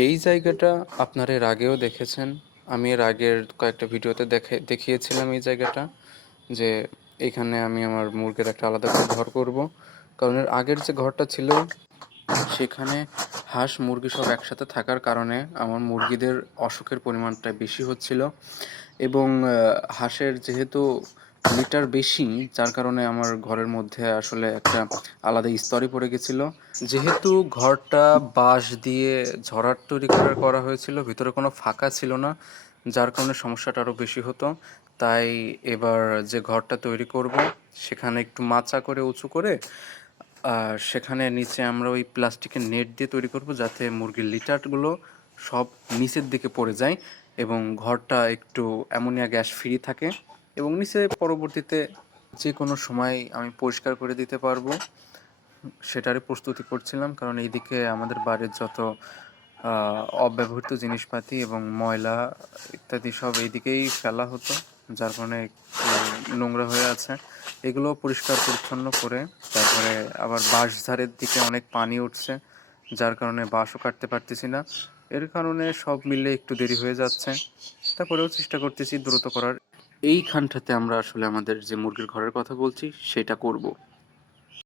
এই জায়গাটা আপনারা এর আগেও দেখেছেন। আমি এর আগের কয়েকটা ভিডিওতে দেখিয়েছিলাম এই জায়গাটা। যে এখানে আমি আমার মুরগির একটা আলাদা করে ঘর করব। কারণ এর আগের যে ঘরটা ছিল সেখানে হাঁস মুরগি সব একসাথে থাকার কারণে আমার মুরগিদের অসুখের পরিমাণটা বেশি হচ্ছিল এবং হাঁসের যেহেতু লিটার বেশি, যার কারণে আমার ঘরের মধ্যে আসলে একটা আলাদা স্তরই পড়ে গেছিল। যেহেতু ঘরটা বাঁশ দিয়ে ঝরাট তৈরি করা হয়েছিল, ভিতরে কোনো ফাঁকা ছিল না, যার কারণে সমস্যাটা আরও বেশি হতো। তাই এবার যে ঘরটা তৈরি করব সেখানে একটু মাচা করে উঁচু করে আর সেখানে নিচে আমরা ওই প্লাস্টিকের নেট দিয়ে তৈরি করব, যাতে মুরগির লিটারগুলো সব নিচের দিকে পড়ে যায় এবং ঘরটা একটু অ্যামোনিয়া গ্যাস ফ্রি থাকে এবং নিচে পরবর্তীতে যে কোনো সময় আমি পরিষ্কার করে দিতে পারবো। সেটারই প্রস্তুতি করছিলাম, কারণ এইদিকে আমাদের বাড়ির যত অব্যবহৃত জিনিসপাতি এবং ময়লা ইত্যাদি সব এইদিকেই ফেলা হতো, যার কারণে একটু নোংরা হয়ে আছে। এগুলো পরিষ্কার পরিচ্ছন্ন করে তারপরে আবার বাঁশঝাড়ের দিকে অনেক পানি উঠছে, যার কারণে বাঁশও কাটতে পারতেছি না। এর কারণে সব মিলে একটু দেরি হয়ে যাচ্ছে। তারপরেও চেষ্টা করতেছি দ্রুত করার। এইখানটাতে আমরা আসলে আমাদের যে মুরগির ঘরের কথা বলছি সেটা করব।